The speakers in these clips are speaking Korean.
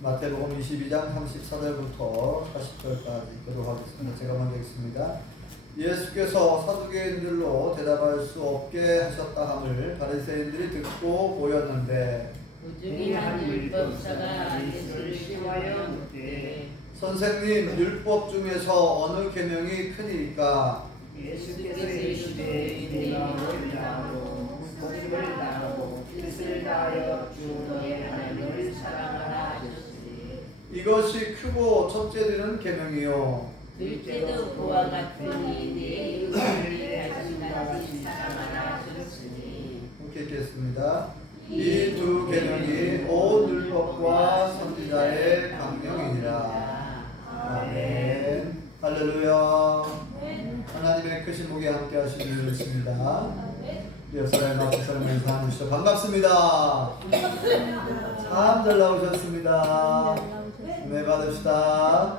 마태복음 22장 34절부터 40절까지 교독하겠습니다. 제가 먼저 읽습니다. 예수께서 사두개인들로 대답할 수 없게 하셨다 함을 바리새인들이 듣고 보였는데 그 중에 한 율법사가 예수를 시험하여 묻되 선생님, 율법 중에서 어느 계명이 크니까? 예수께서 이르시되 내가 너를 다하고 목숨을 다하고 뜻을 다하여 주 너의 하나님을 사랑하라 하셨으니 이것이 크고 첫째는 계명이요 둘째도 그와 같으니 내 이웃을 자신같이 사랑하라 하셨으니. 이렇게 읽겠습니다. 이 두 계명이 온 율법과 선지자의 강령이니라. 아멘. 할렐루야. 하나님의 크신 목에 함께 하시길 믿습니다. 옆사람 앞에 사람 인사해 주시죠. 반갑습니다. 참 잘 나오셨습니다. 은혜 받읍시다.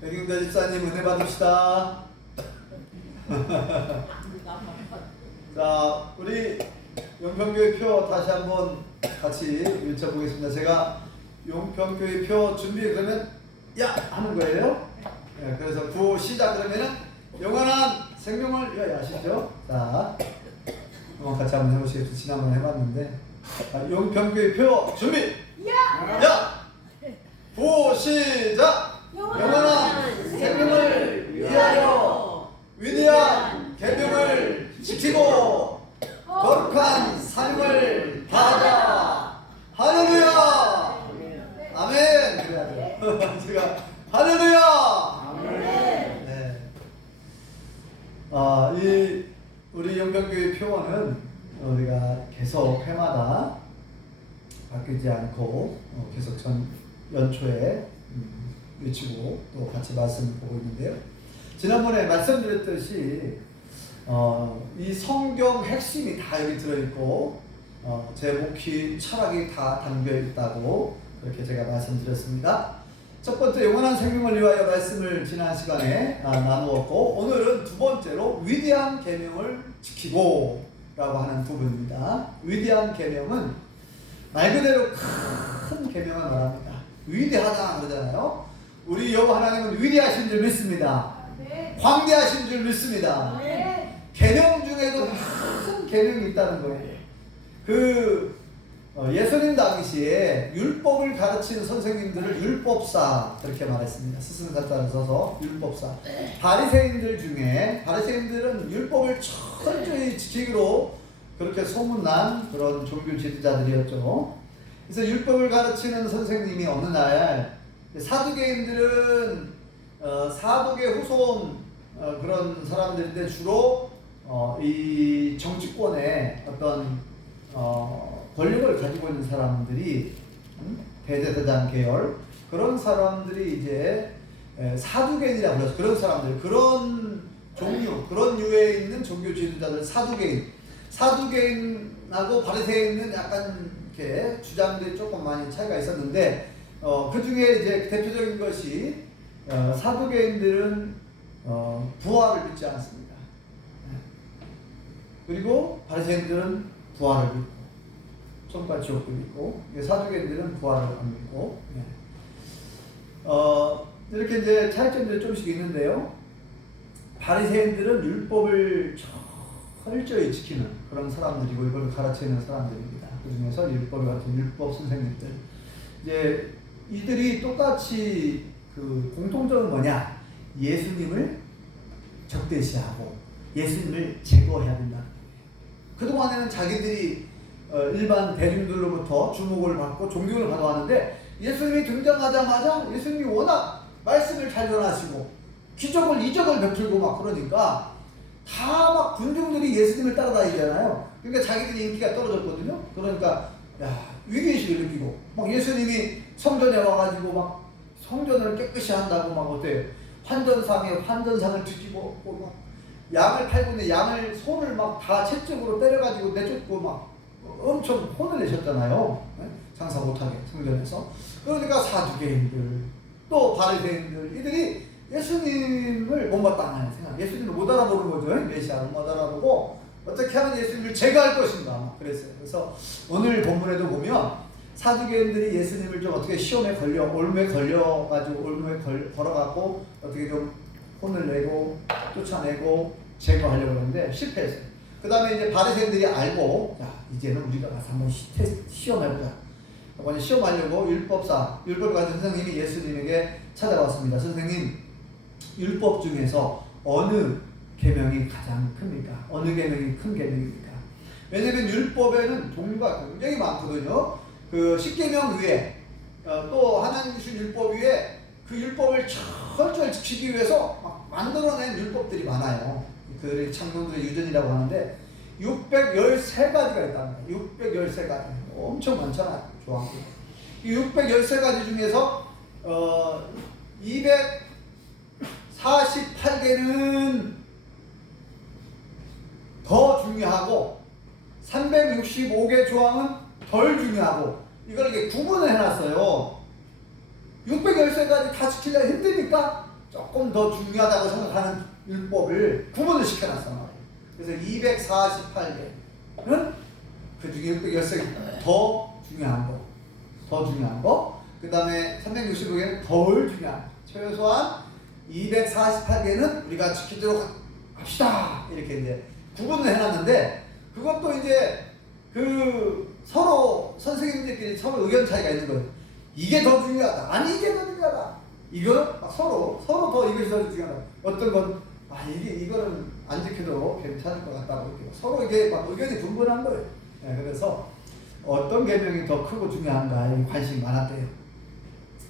백윤대 집사님 은혜 받읍시다. 자, 우리 용평교회 표 다시 한번 같이 외쳐보겠습니다. 제가 용평교회 표 준비 그러면 야! 하는 거예요. 네, 그래서 구호 시작 그러면은 영원한 생명을 위하여 아시죠? 자, 한번 같이 한번 해보시겠어요? 지난번에 해봤는데 용평교회 표 준비! 야! 구호 시작! 영원한 생명을 위하여 위대한 계명을 지키고 거룩한 삶을 다하자. 할렐루야. 아멘. 그래야 돼요. 제가 할렐루야. 아멘. 네. 이 우리 영평교회 표원은 우리가 계속 해마다 바뀌지 않고 계속 연초에 외치고 또 같이 말씀을 보고 있는데요. 지난번에 말씀드렸듯이 이 성경 핵심이 다 여기 들어있고 제 목표 철학이 다 담겨 있다고 그렇게 제가 말씀드렸습니다. 첫 번째 영원한 생명을 위하여 말씀을 지난 시간에 나누었고 오늘은 두 번째로 위대한 계명을 지키고 라고 하는 부분입니다. 위대한 계명은 말 그대로 큰 계명을 말합니다. 위대하다 그러잖아요. 우리 여호와 하나님은 위대하신 줄 믿습니다. 광대하신 줄 믿습니다. 계명 중에도 큰 계명이 있다는 거예요. 예수님 당시에 율법을 가르치는 선생님들을 율법사 그렇게 말했습니다. 스승자자를 써서 율법사. 바리새인들은 율법을 철저히 지키기로 그렇게 소문난 그런 종교 지도자들이었죠. 그래서 율법을 가르치는 선생님이 어느 날 사두개인들은 사두개 후손 그런 사람들인데 주로 이 정치권에 어떤 권력을 가지고 있는 사람들이 대제사장 계열 그런 사람들이 이제 사두개인이라고 해서 그런 사람들 그런 종류 그런 유에 있는 종교 지도자들 사두개인하고 바리새인은 약간 이렇게 주장들이 조금 많이 차이가 있었는데 그 중에 이제 대표적인 것이 사두개인들은 부활을 믿지 않습니다. 그리고 바리새인들은 부활을 믿고 천과 지옥도 믿고 사두개인들은 부활을 안 믿고 이렇게 이제 차이점들이 조금씩 있는데요. 바리새인들은 율법을 철저히 지키는 그런 사람들이고 이걸 가르치는 사람들입니다. 그 중에서 율법 같은 율법 선생님들 이제 이들이 똑같이 그 공통점은 뭐냐? 예수님을 적대시하고 예수님을 제거해야 된다. 그동안에는 자기들이 일반 대중들로부터 주목을 받고 존경을 받아왔는데 예수님이 등장하자마자 예수님이 워낙 말씀을 잘 전하시고 기적을 이적을 베풀고 막 그러니까 다 막 군중들이 예수님을 따라다니잖아요. 그러니까 자기들이 인기가 떨어졌거든요. 그러니까 위기의식을 느끼고 막 예수님이 성전에 와가지고 막 성전을 깨끗이 한다고 막 어때요? 환전상에 환전상을 뒤집어 막 양을 팔고 있는데 양을 손을 막 다 채찍으로 때려가지고 내쫓고 막 엄청 혼을 내셨잖아요. 장사 못하게 성전에서. 그러니까 사두개인들 또 바리새인들 이들이 예수님을 못마땅하는 생각, 예수님을 못 알아보는 거죠. 메시아를 못 알아보고 어떻게 하면 예수님을 제거할 것인가 그랬어요. 그래서 오늘 본문에도 보면 사두개인들이 예수님을 좀 어떻게 시험에 올무에 걸려가지고 걸어갖고 어떻게 좀 혼을 내고 쫓아내고 제거하려고 했는데 실패했어요. 그 다음에 이제 바리새인들이 알고, 자, 이제는 우리가 가서 한번 시험해보자. 이번에 시험하려고 율법을 가진 선생님이 예수님에게 찾아왔습니다. 선생님, 율법 중에서 어느 계명이 가장 큽니까? 어느 계명이 큰 계명입니까? 왜냐면 율법에는 종류가 굉장히 많거든요. 그 10계명 위에 또 하나님 주신 율법 위에 그 율법을 철저히 지키기 위해서 막 만들어낸 율법들이 많아요. 그들이 창조들의 유전이라고 하는데 613가지가 있답니다. 613가지. 엄청 많잖아요. 조항들. 이 613가지 중에서 248개는 더 중요하고 365개 조항은 덜 중요하고 이걸 이렇게 구분을 해놨어요. 613가지 다 지키려면 힘드니까 조금 더 중요하다고 생각하는 율법을 구분을 시켜놨어요. 그래서 248개는 그 중에 613개 더 중요한 거, 그 다음에 365개는 덜 중요한 거. 최소한 248개는 우리가 지키도록 합시다. 이렇게 이제 구분을 해놨는데 그것도 이제 그 서로 선생님들끼리 서로 의견 차이가 있는 거예요. 이게 더 중요하다. 아니 이게 더 중요하다. 이거 서로 더 이것이 더 중요하다. 어떤 건 이거는 안 지켜도 괜찮을 것 같다고 이렇게 서로 이게 막 의견이 분분한 거예요. 네, 그래서 어떤 계명이 더 크고 중요한가에 관심이 많았대요.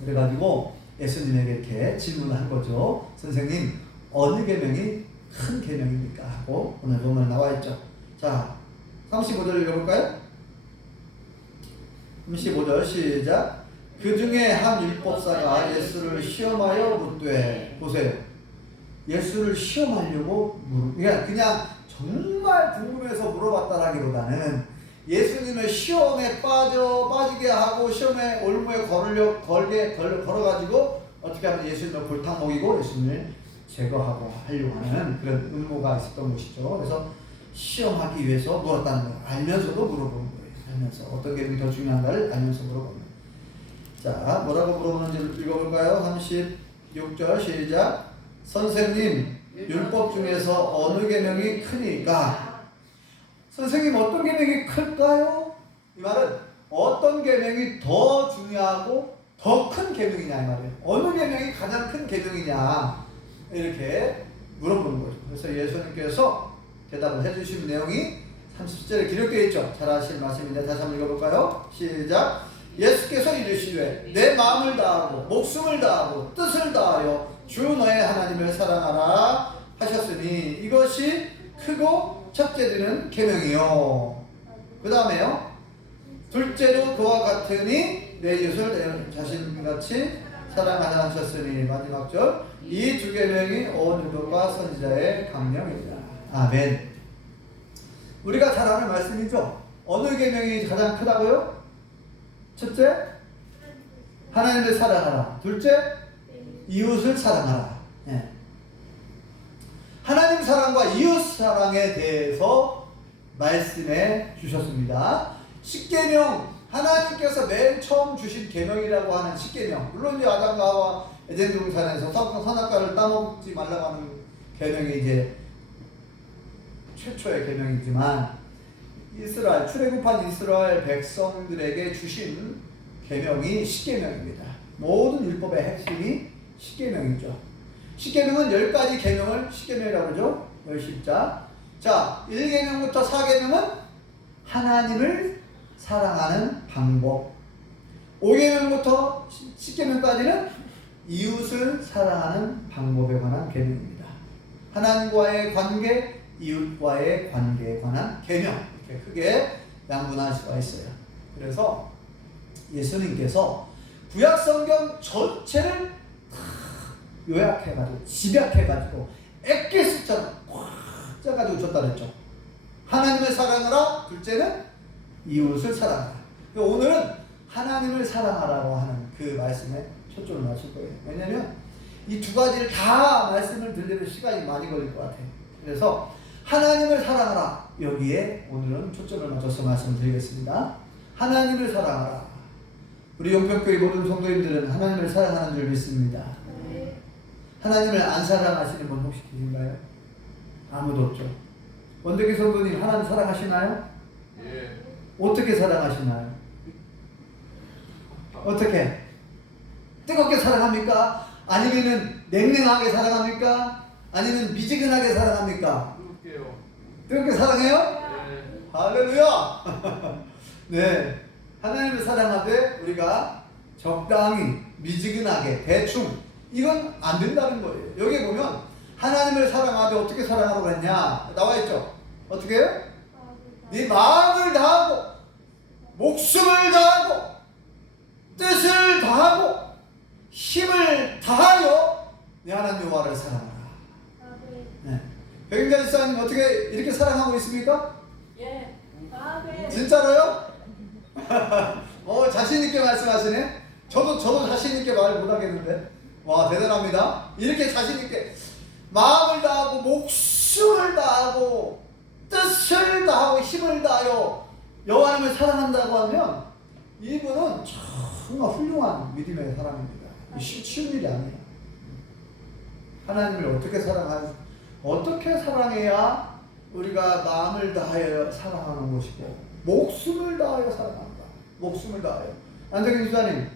그래가지고 예수님에게 이렇게 질문을 한 거죠. 선생님, 어느 계명이 큰 계명입니까? 하고 오늘 본문에 나와 있죠. 자, 35절 읽어볼까요? 35절 시작. 그 중에 한 율법사가 예수를 시험하여 묻되, 보세요. 예수를 시험하려고 그냥 정말 궁금해서 물어봤다라기보다는 예수님을 시험에 빠지게 하고 시험에 올무에 걸어가지고 어떻게 하면 예수님을 골탕 먹이고 예수님을 제거하고 하려고 하는 그런 음모가 있었던 것이죠. 그래서 시험하기 위해서 물었다는 거예요. 알면서도 물어보는 거예요. 알면서 어떤 계명이 더 중요한가를 알면서 물어보는 거예요. 자, 뭐라고 물어보는지 읽어볼까요? 36절 시작. 선생님, 율법 중에서 어느 계명이 크니까? 선생님, 어떤 계명이 클까요? 이 말은 어떤 계명이 더 중요하고 더 큰 계명이냐 이 말이에요. 어느 계명이 가장 큰 계명이냐 이렇게 물어보는 거죠. 그래서 예수님께서 대답을 해주신 내용이 30절에 기록되어 있죠. 잘 아실 말씀인데 다시 한번 읽어볼까요? 시작. 예수께서 이르시되 내 마음을 다하고 목숨을 다하고 뜻을 다하여 주 너의 하나님을 사랑하라 하셨으니 이것이 크고 첫째 되는 계명이요. 그 다음에요. 둘째로 그와 같으니 내 이웃을 내 자신같이 사랑하라 하셨으니 마지막 절. 이 두 계명이 온 율법과 선지자의 강령이다. 아멘. 우리가 잘 아는 말씀이죠. 어느 계명이 가장 크다고요? 첫째, 하나님을 사랑하라. 둘째, 이웃을 사랑하라. 네. 하나님 사랑과 이웃 사랑에 대해서 말씀해 주셨습니다. 10계명, 하나님께서 맨 처음 주신 계명이라고 하는 10계명. 물론 이제 아담과 하와 에덴 동산에서 선악과를 따먹지 말라고 하는 계명이 이제 최초의 계명이지만 출애굽한 이스라엘 백성들에게 주신 계명이 10계명입니다. 모든 율법의 핵심이 10계명이죠. 10계명은 10가지 계명을 10계명이라고 그러죠. 10자. 자, 1계명부터 4계명은 하나님을 사랑하는 방법. 5계명부터 10계명까지는 이웃을 사랑하는 방법에 관한 계명입니다. 하나님과의 관계, 이웃과의 관계에 관한 계명. 이렇게 크게 양분할 수가 있어요. 그래서 예수님께서 구약성경 전체를 요약해가지고 집약해가지고 엑기스처럼 꽉 짜가지고 줬다 그랬죠. 하나님을 사랑하라. 둘째는 이웃을 사랑하라. 오늘은 하나님을 사랑하라고 하는 그 말씀에 초점을 맞출 거예요. 왜냐하면 이 두 가지를 다 말씀을 들리는 시간이 많이 걸릴 것 같아요. 그래서 하나님을 사랑하라. 여기에 오늘은 초점을 맞춰서 말씀을 드리겠습니다. 하나님을 사랑하라. 우리 용평교회 모든 성도님들은 하나님을 사랑하는 줄 믿습니다. 하나님을 안 사랑하시는 분 혹시 계신가요? 아무도 없죠. 원대기 성도님 하나님 사랑하시나요? 예. 어떻게 사랑하시나요? 어떻게? 뜨겁게 사랑합니까? 아니면은 냉랭하게 사랑합니까? 아니면 미지근하게 사랑합니까? 그럴게요. 뜨겁게 사랑해요? 예. 할렐루야! 네. 하나님을 사랑하되 우리가 적당히, 미지근하게, 대충, 이건 안 된다는 거예요. 여기 보면 하나님을 사랑하되 어떻게 사랑하라고 했냐? 나와 있죠? 어떻게 해요? 네 마음을 다하고, 목숨을 다하고, 뜻을 다하고, 힘을 다하여 내 하나님 여호와를 사랑하라. 네. 백인자 집사님 어떻게 이렇게 사랑하고 있습니까? 예. 진짜로요? 자신 있게 말씀하시네. 저도 자신 있게 말 못하겠는데. 와, 대단합니다. 이렇게 자신 있게 마음을 다하고 목숨을 다하고 뜻을 다하고 힘을 다하여 여호와 하나님을 사랑한다고 하면 이분은 정말 훌륭한 믿음의 사람입니다. 쉬운 일이 아니에요. 하나님을 어떻게 사랑해야 우리가 마음을 다하여 사랑하는 것이고 목숨을 다하여 사랑한다. 목숨을 다하여. 안정희 집사님,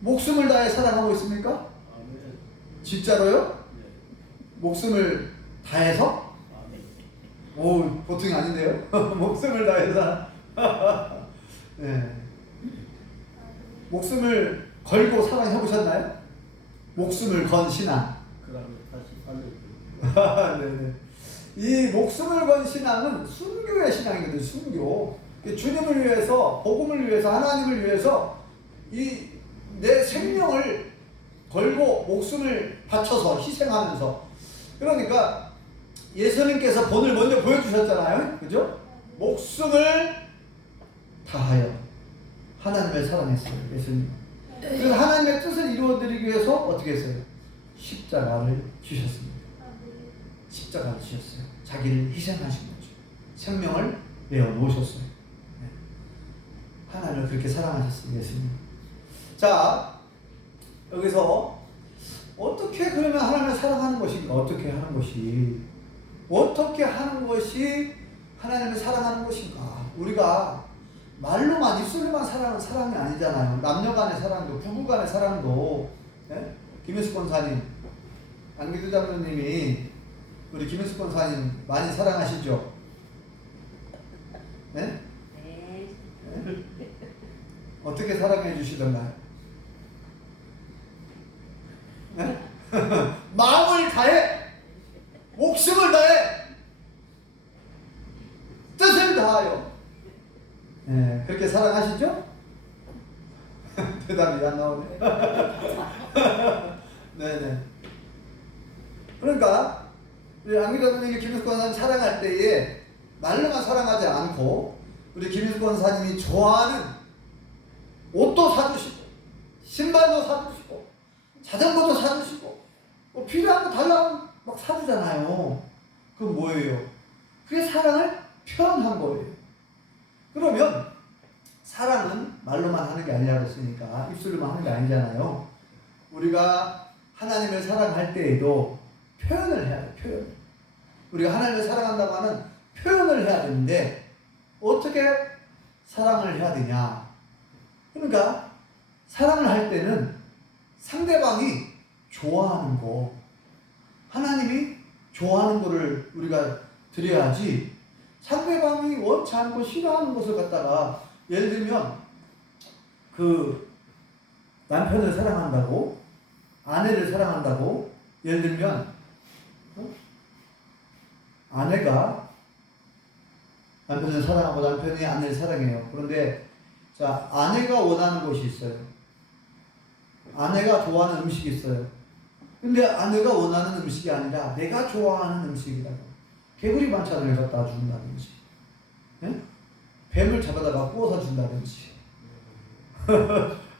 목숨을 다해 사랑하고 있습니까? 진짜로요? 목숨을 다해서? 오, 보통이 아닌데요? 목숨을 다해서. 네. 목숨을 걸고 사랑해 보셨나요? 목숨을 건 신앙. 네네. 이 목숨을 건 신앙은 순교의 신앙이거든요. 순교. 주님을 위해서, 복음을 위해서, 하나님을 위해서 이 내 생명을 걸고 목숨을 바쳐서 희생하면서. 그러니까 예수님께서 본을 먼저 보여주셨잖아요. 그죠? 목숨을 다하여 하나님을 사랑했어요. 예수님. 그래서 하나님의 뜻을 이루어드리기 위해서 어떻게 했어요? 십자가를 주셨습니다. 십자가를 주셨어요. 자기를 희생하신 거죠. 생명을 내어 놓으셨어요. 네. 하나님을 그렇게 사랑하셨어요. 예수님. 자, 여기서 어떻게 그러면 하나님을 사랑하는 것인가? 어떻게 하는 것이 하나님을 사랑하는 것인가? 우리가 말로만 입술로만 사랑하는 사랑이 아니잖아요. 남녀 간의 사랑도, 부부 간의 사랑도. 네? 김윤숙 권사님, 안기두 장로님이 우리 김윤숙 권사님 많이 사랑하시죠? 네? 네? 어떻게 사랑해 주시던가요? 네? 마음을 다해, 목숨을 다해, 뜻을 다하여. 네, 그렇게 사랑하시죠? 대답이 안 나오네. 네네. 그러니까 우리 안기도 선생님이 김윤숙 권사님 사랑할 때에 말로만 사랑하지 않고 우리 김윤숙 권사님이 좋아하는 옷도 사주시고 신발도 사주시고 자전거도 사주시고 뭐 필요한 거 달라고 막 사주잖아요. 그건 뭐예요? 그게 사랑을 표현한 거예요. 그러면 사랑은 말로만 하는 게 아니라 그랬으니까 입술로만 하는 게 아니잖아요. 우리가 하나님을 사랑할 때에도 표현을 해야 돼요. 표현. 우리가 하나님을 사랑한다고 하는 표현을 해야 되는데 어떻게 사랑을 해야 되냐? 그러니까 사랑을 할 때는 상대방이 좋아하는 거, 하나님이 좋아하는 거를 우리가 드려야지 상대방이 원치 않고 싫어하는 것을 갖다가 예를 들면 그 남편을 사랑한다고 아내를 사랑한다고 예를 들면 아내가 남편을 사랑하고 남편이 아내를 사랑해요. 그런데 자, 아내가 원하는 것이 있어요. 아내가 좋아하는 음식이 있어요. 근데 아내가 원하는 음식이 아니라 내가 좋아하는 음식이라고. 개구리 반찬을 갖다 준다든지, 네? 뱀을 잡아다가 구워서 준다든지.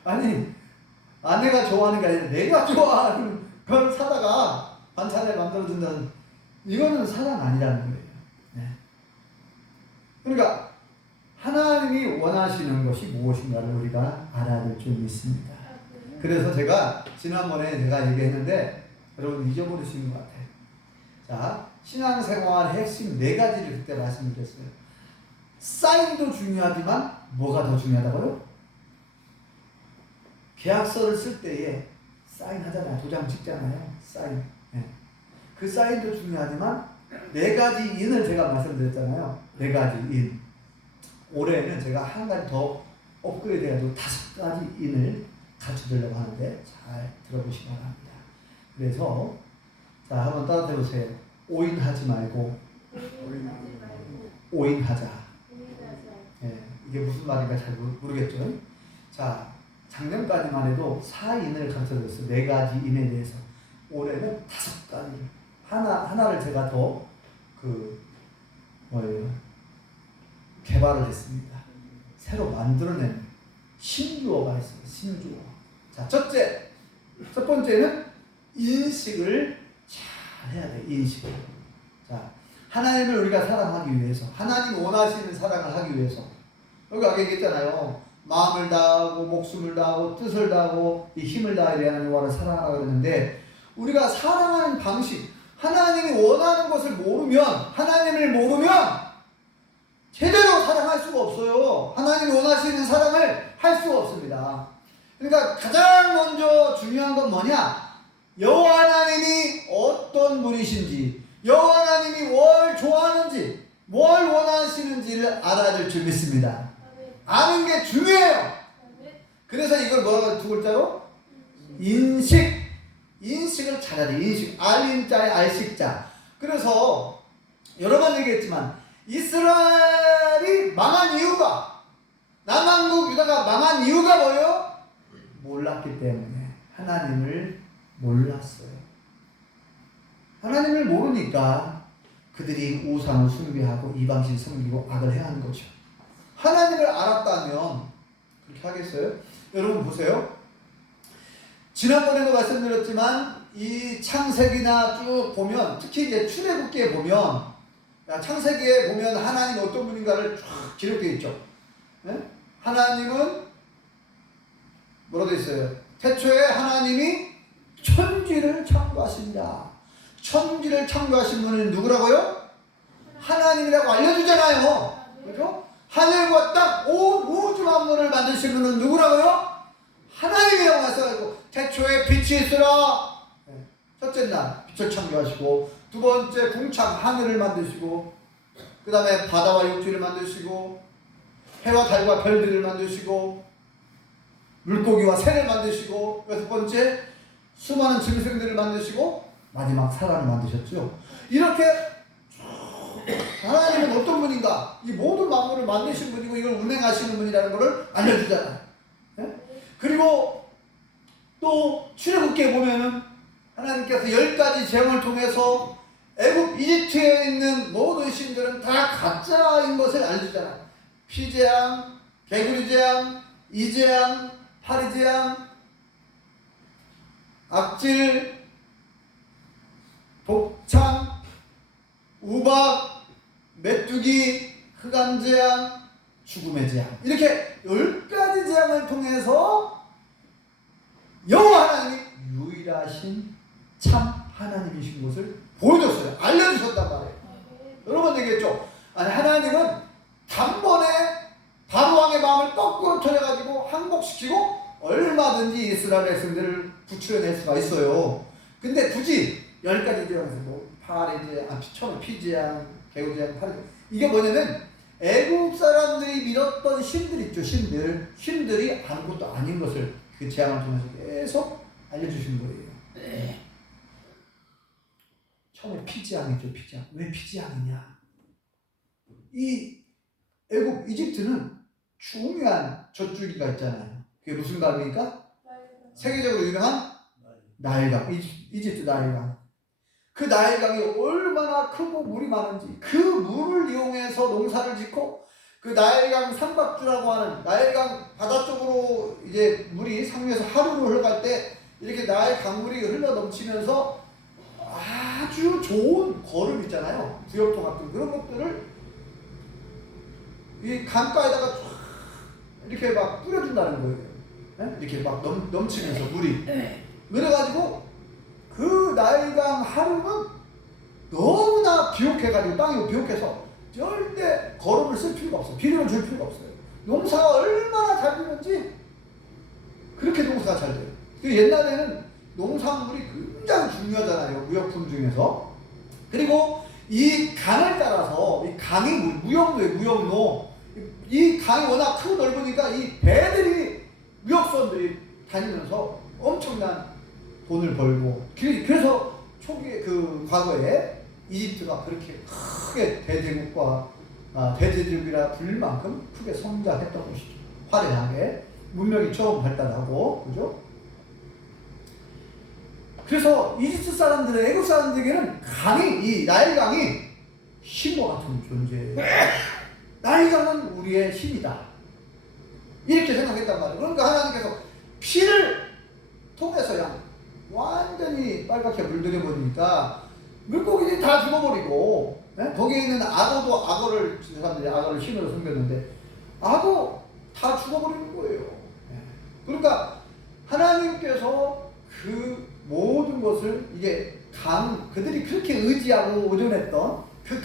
아니, 아내가 좋아하는 게 아니라 내가 좋아하는 걸 사다가 반찬을 만들어준다는, 이거는 사랑 아니라는 거예요. 네. 그러니까 하나님이 하나님이 원하시는 것이 무엇인가를 우리가 알아야 될 줄 믿습니다. 그래서 제가 지난번에 제가 얘기했는데 여러분 잊어버리시는 것 같아요. 자, 신앙생활의 핵심 4가지를 그때 말씀드렸어요. 사인도 중요하지만 뭐가 더 중요하다고요? 계약서를 쓸 때에 사인하잖아요. 도장 찍잖아요. 사인. 네. 그 사인도 중요하지만 4가지 인을 제가 말씀드렸잖아요. 4가지 인. 올해는 제가 한 가지 더 업그레이드 해가지고 5가지 인을 갖추려고 하는데 잘 들어보시기 바랍니다. 그래서 자, 한번 따뜻해 보세요. 오인하지 말고 오인하자. 예, 이게 무슨 말인가 잘 모르겠죠. 자, 작년까지만 해도 4인을 가르쳐줬어요. 4가지 인에 대해서. 올해는 5가지. 하나를 제가 더 개발을 했습니다. 새로 만들어낸 신주어가 있어요. 신주어. 자, 첫 번째는 인식을 잘 해야 돼. 인식을. 자, 하나님을 우리가 사랑하기 위해서, 하나님 원하시는 사랑을 하기 위해서, 여기 아까 얘기했잖아요. 마음을 다하고 목숨을 다하고 뜻을 다하고 이 힘을 다하여 하나님 와를 사랑하라고 그러는데, 우리가 사랑하는 방식, 하나님이 원하는 것을 모르면, 하나님을 모르면 제대로 사랑할 수가 없어요. 하나님이 원하시는 사랑을 할 수가 없습니다. 그러니까 가장 먼저 중요한 건 뭐냐? 여호와 하나님이 어떤 분이신지, 여호와 하나님이 뭘 좋아하는지, 뭘 원하시는지를 알아야 될 줄 믿습니다. 아는 게 중요해요. 그래서 이걸 뭐라고 두 글자로? 인식. 인식을 잘해야 돼. 인식. 알인자의 알식자. 그래서 여러 번 얘기했지만 이스라엘이 망한 이유가, 남한국 유다가 망한 이유가 뭐예요? 몰랐기 때문에. 하나님을 몰랐어요. 하나님을 모르니까 그들이 우상을 숭배하고 이방신 섬기고 악을 행하는 거죠. 하나님을 알았다면 그렇게 하겠어요? 여러분 보세요. 지난번에도 말씀드렸지만 이 창세기나 쭉 보면, 특히 이제 출애굽기에 보면, 창세기에 보면 하나님이 어떤 분인가를 쫙 기록되어 있죠. 네? 하나님은 뭐라고 되어 있어요? 태초에 하나님이 천지를 창조하신다. 천지를 창조하신 분은 누구라고요? 하나님이라고 알려주잖아요. 그렇죠? 하늘과 땅, 온 우주 만물을 만드신 분은 누구라고요? 하나님이라고 말씀하시고, 태초에 빛이 있으라. 첫째 날 빛을 창조하시고, 두 번째 궁창 하늘을 만드시고, 그 다음에 바다와 육지를 만드시고, 해와 달과 별들을 만드시고, 물고기와 새를 만드시고, 여섯 번째 수많은 짐승들을 만드시고, 마지막 사람을 만드셨죠. 이렇게 하나님은 어떤 분인가, 이 모든 만물을 만드신 분이고 이걸 운행하시는 분이라는 것을 알려주잖아요. 네? 그리고 또 출애굽기에 보면은 하나님께서 10가지 재앙을 통해서 애굽 이집트에 있는 모든 신들은 다 가짜인 것을 알려주잖아요. 피재앙, 개구리재앙, 이재앙, 파리재앙, 악질, 독창, 우박, 메뚜기, 흑암재앙, 죽음의 재앙, 이렇게 10가지 재앙을 통해서 여호와 하나님이 유일하신 참 하나님이신 것을 보여줬어요. 알려주셨단 말이에요. 여러 번 얘기했죠. 아니, 하나님은 단번에 바로왕의 마음을 거꾸로 틀어가지고 항복시키고 얼마든지 이스라엘 백성들을 구출해낼 수가 있어요. 근데 굳이 10가지 재앙에서 뭐 파리재앙, 처음에 피재앙, 개구리재앙, 파리재앙, 이게 뭐냐면 애국 사람들이 믿었던 신들 있죠. 신들이 아무것도 아닌 것을 그 재앙을 통해서 계속 알려주신 거예요. 네. 처음에 피재앙이죠. 피재앙. 왜 피재앙이냐? 이 애국 이집트는 중요한 젖줄기가 있잖아요. 그게 무슨 강입니까? 세계적으로 유명한 나일강. 이집트 나일강. 그 나일강이 얼마나 크고 물이 많은지, 그 물을 이용해서 농사를 짓고, 그 나일강 삼각주라고 하는, 나일강 바다 쪽으로 이제 물이 상류에서 하루로 흘러갈 때 이렇게 나일 강물이 흘러 넘치면서 아주 좋은 거름 있잖아요. 부엽토 같은 그런 것들을 이 강가에다가 쫙 이렇게 막 뿌려준다는 거예요. 예? 이렇게 막 넘치면서 물이. 그래가지고 그 나일강 하루는 너무나 비옥해가지고 땅이 비옥해서 절대 거름을 쓸 필요가 없어요. 비료를 줄 필요가 없어요. 농사가 얼마나 잘 되는지 그렇게 농사가 잘 돼요. 옛날에는 농산물이 굉장히 중요하잖아요. 무역품 중에서. 그리고 이 강을 따라서 이 강이 무역로예요. 무역로. 이 강이 워낙 크고 넓으니까 이 배들이 무역선들이 다니면서 엄청난 돈을 벌고 그래서 초기에 그 과거에 이집트가 그렇게 크게 대제국과 대제국이라 불릴 만큼 크게 성장했던 것이죠. 화려하게 문명이 처음 발달하고 그죠? 그래서 이집트 사람들의 애국 사람들에게는 이 나일강이 신과 같은 존재예요. 나일강은 우리의 신이다. 이렇게 생각했단 말이에요. 그러니까 하나님께서 피를 통해서 완전히 빨갛게 물들여 버리니까 물고기들이 다 죽어버리고, 거기에 있는 악어를 사람들이 악어를 신으로 섬겼는데 악어 다 죽어버리는 거예요. 그러니까 하나님께서 그 모든 것을 이게 그들이 그렇게 의지하고 의존했던 그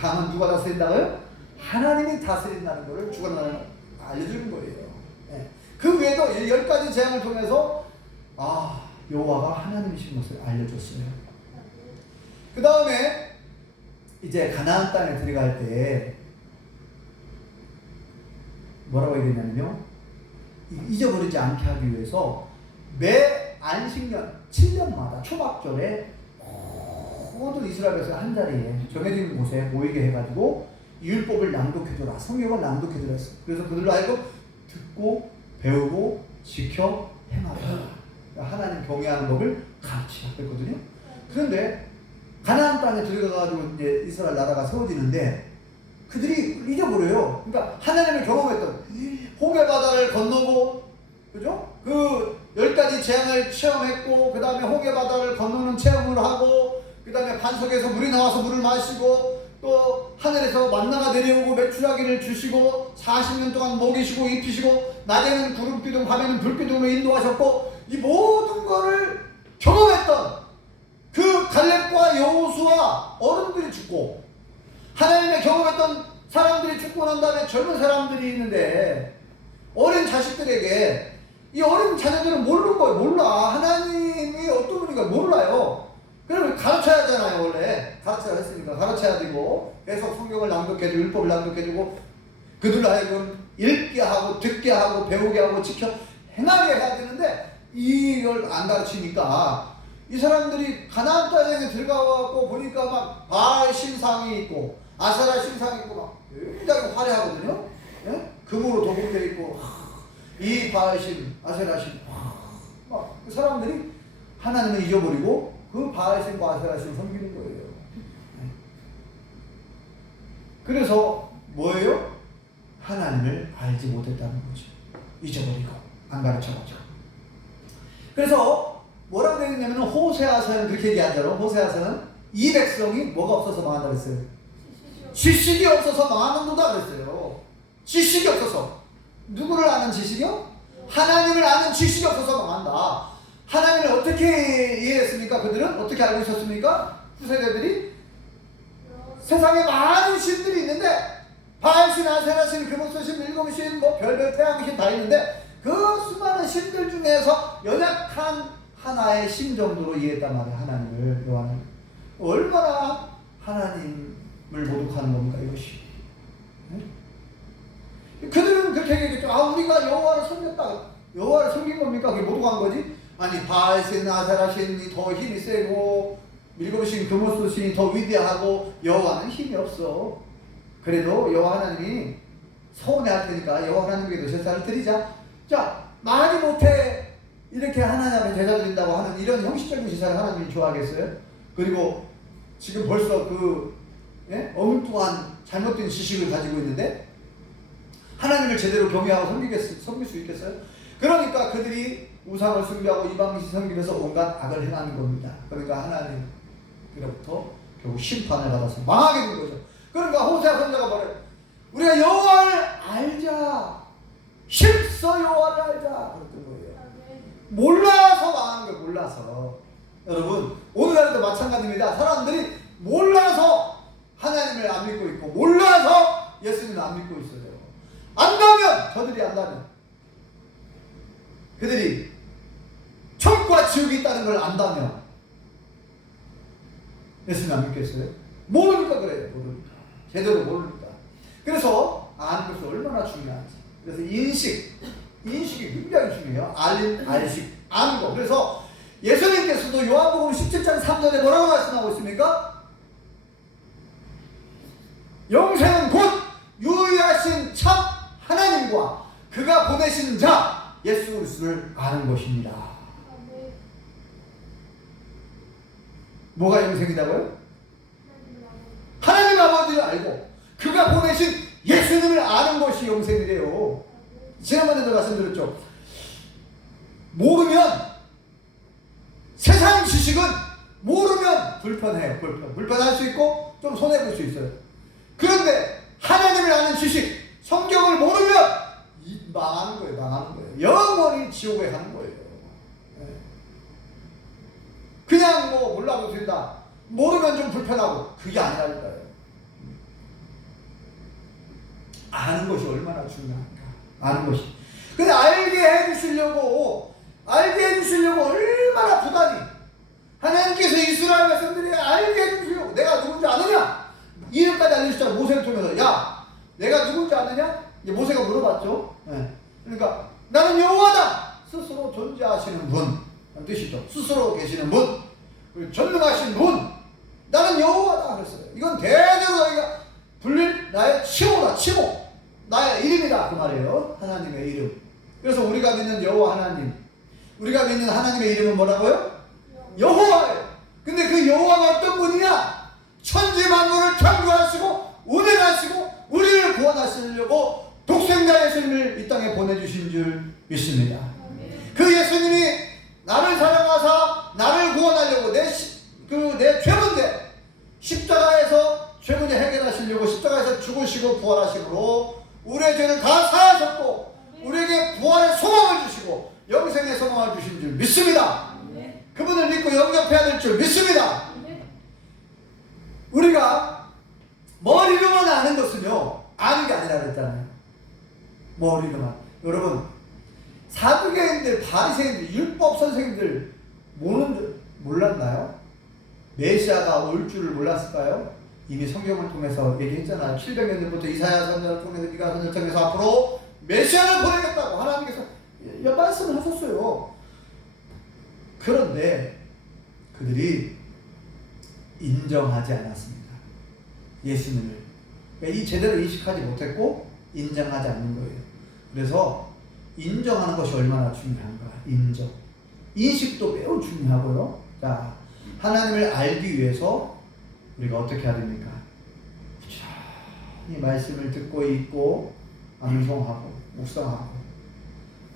강은 누가 다스린다고요? 하나님이 다스린다는 것을 주관하는 알려주는 거예요. 그 외에도 10가지 재앙을 통해서 여호와가 하나님이신 것을 알려줬어요. 그 다음에 이제 가나안 땅에 들어갈 때 뭐라고 해야 되냐면요, 잊어버리지 않게 하기 위해서 매 안식년 7년마다 초막절에 모든 이스라엘 백성 한 자리에 정해진 곳에 모이게 해가지고 율법을 낭독해줘라, 성경을 낭독해줘라 했어요. 그래서 그들로 하여금 듣고 배우고 지켜 행하라, 하나님 경외하는 법을 가르치라 했거든요. 그런데 가나안 땅에 들어가가지고 이제 이스라엘 나라가 세워지는데 그들이 잊어버려요. 그러니까 하나님을 경험했던 홍해 바다를 건너고, 그죠? 그 10가지 재앙을 체험했고, 그 다음에 홍해 바다를 건너는 체험을 하고, 그 다음에 반석에서 물이 나와서 물을 마시고, 또 하늘에서 만나가 내려오고 메추라기를 주시고 40년 동안 먹이시고 입히시고, 낮에는 구름기둥 밤에는 불기둥으로 인도하셨고, 이 모든 거를 경험했던 그 갈렙과 여호수아 어른들이 죽고, 하나님의 경험했던 사람들이 죽고 난 다음에 젊은 사람들이 있는데, 어린 자식들에게, 이 어린 자녀들은 모르는 거예요. 몰라. 하나님이 어떤 분인가 몰라요. 그러면 가르쳐야 하잖아요. 원래 가르쳐야 했으니까 가르쳐야 되고, 계속 성경을 낭독해주고 율법을 낭독해주고 그들로 하여금 읽게 하고 듣게 하고 배우게 하고 지켜 행하게 해야 되는데, 이걸 안 가르치니까 이 사람들이 가나안 땅에 들어가고 보니까 막 바알 신상이 있고 아세라 신상이 있고 막 굉장히 화려하거든요. 금으로 도금되어 있고, 이 바알 신, 아세라 신, 막 그 사람들이 하나님을 잊어버리고 그 바알 신과 아세라 신을 섬기는 거예요. 그래서 뭐예요? 하나님을 알지 못했다는 거죠. 잊어버리고 안 가르쳐가지고. 그래서 뭐라고 되어 있냐면, 호세아서는 그렇게 얘기하잖아요. 호세아서는 이 백성이 뭐가 없어서 망한다 그랬어요? 지식이 없어서 망하는도다 그랬어요. 지식이 없어서. 누구를 아는 지식이요? 하나님을 아는 지식이 없어서 망한다. 하나님을 어떻게 이해했습니까? 그들은 어떻게 알고 있었습니까? 후세대들이 세상에 많은 신들이 있는데, 바알신, 아세라신, 금옥수신, 밀검신, 뭐 별별 태양신 다 있는데, 그 수많은 신들 중에서 연약한 하나의 신 정도로 이해했단 말이에요. 하나님을, 요한을. 얼마나 하나님을 모독하는 겁니까, 이것이? 그들은 그렇게 얘기했죠. 우리가 여호와를 섬겼다. 여호와를 섬긴 겁니까? 그게 모독한 거지? 아니, 바알신, 아세라신이 더 힘이 세고 밀검신, 금오수신이 더 위대하고 여호와는 힘이 없어. 그래도 여호와 하나님이 서운해할 테니까 여호와 하나님께도 제사를 드리자. 자, 많이 못해 이렇게 하나님 앞에 제사 드린다고 하는 이런 형식적인 제사를 하나님이 좋아하겠어요? 그리고 지금 벌써 엉뚱한 잘못된 지식을 가지고 있는데 하나님을 제대로 경외하고 섬길 수 있겠어요? 그러니까 그들이 우상을 숭배하고 이방신 섬기면서 온갖 악을 행하는 겁니다. 그러니까 하나님으로부터 결국 심판을 받아서 망하게 된 거죠. 그러니까 호세아 선지자가 뭐래요? 우리가 여호와를 알자. 벌써 여호와를 알자 그랬던 거예요. 몰라서 망한 거예요. 몰라서. 여러분 오늘날도 마찬가지입니다. 사람들이 몰라서 하나님을 안 믿고 있고 몰라서 예수님을 안 믿고 있어요. 안다면 저들이 안다면 그들이 천국과 지옥이 있다는 걸 안다면 예수님 안 믿겠어요? 모르니까 그래요. 모르니까. 제대로 모르니까. 그래서 아는 것이 얼마나 중요한지. 그래서 인식이 굉장히 중요해요. 알식, 아는 거. 그래서 예수님께서도 요한복음 17장 3절에 뭐라고 말씀하고 있습니까? 영생은 곧 유일하신 참 하나님과 그가 보내신 자 예수 그리스도를 아는 것입니다. 뭐가 영생이라고요? 하나님 아버지를 알고 그가 보내신 예수님을 아는 것이 영생이래요. 지난번에도 말씀드렸죠. 모르면 세상 지식은 모르면 불편해요. 불편할 수 있고 좀 손해볼 수 있어요. 그런데 하나님을 아는 지식, 성경을 모르면 망하는 거예요. 영원히 지옥에 가는 거예요. 그냥 뭐 몰라도 된다. 모르면 좀 불편하고 그게 아니라니까요. 아는 것이 얼마나 중요한가. 아는 것이. 근데 알게 해주시려고 얼마나 부단히 하나님께서 이스라엘 백성들이 알게 해주시려고 내가 누군지 아느냐? 이름까지 알려주셨잖아. 모세를 통해서. 야, 내가 누군지 아느냐? 이제 모세가 물어봤죠. 네. 그러니까 나는 여호와다. 스스로 존재하시는 분 뜻이죠. 스스로 계시는 분, 그리고 전능하신 분. 나는 여호와다 그랬어요. 이건 대대로 너희가 불릴 나의 칭호다. 칭호. 나의 이름이다 그 말이에요. 하나님의 이름. 그래서 우리가 믿는 여호와 하나님, 우리가 믿는 하나님의 이름은 뭐라고요? 여호와예요. 근데 그 여호와가 어떤 분이냐? 천지 만물을 창조하시고 운행하시고 우리를 구원하시려고 독생자 예수님을 이 땅에 보내주신 줄 믿습니다. 그 예수님이 나를 사랑하사 나를 구원하려고 내 죄문제 십자가에서 죄문제 해결하시려고 십자가에서 죽으시고 부활하심으로 우리의 죄를 다 사하셨고 우리에게 부활의 소망을 주시고 영생의 소망을 주신 줄 믿습니다. 그분을 믿고 영접해야 될 줄 믿습니다. 우리가 머리로만 아는 것은요 아는 게 아니라 그랬잖아요. 머리로만. 여러분 사두개인들, 바리새인들, 율법 선생님들 몰랐나요? 메시아가 올 줄을 몰랐을까요? 이미 성경을 통해서 얘기했잖아요. 700년 전부터 이사야 선지자를 통해서 미가 선지자를 통해서 앞으로 메시아를 보내겠다고 하나님께서 말씀을 하셨어요. 그런데 그들이 인정하지 않았습니다. 예수님을. 그러니까 이 제대로 인식하지 못했고 인정하지 않는 거예요. 그래서 인정하는 것이 얼마나 중요한가. 인정. 인식도 매우 중요하고요. 자, 하나님을 알기 위해서 우리가 어떻게 해야 됩니까? 이 말씀을 듣고 있고 암송하고 묵상하고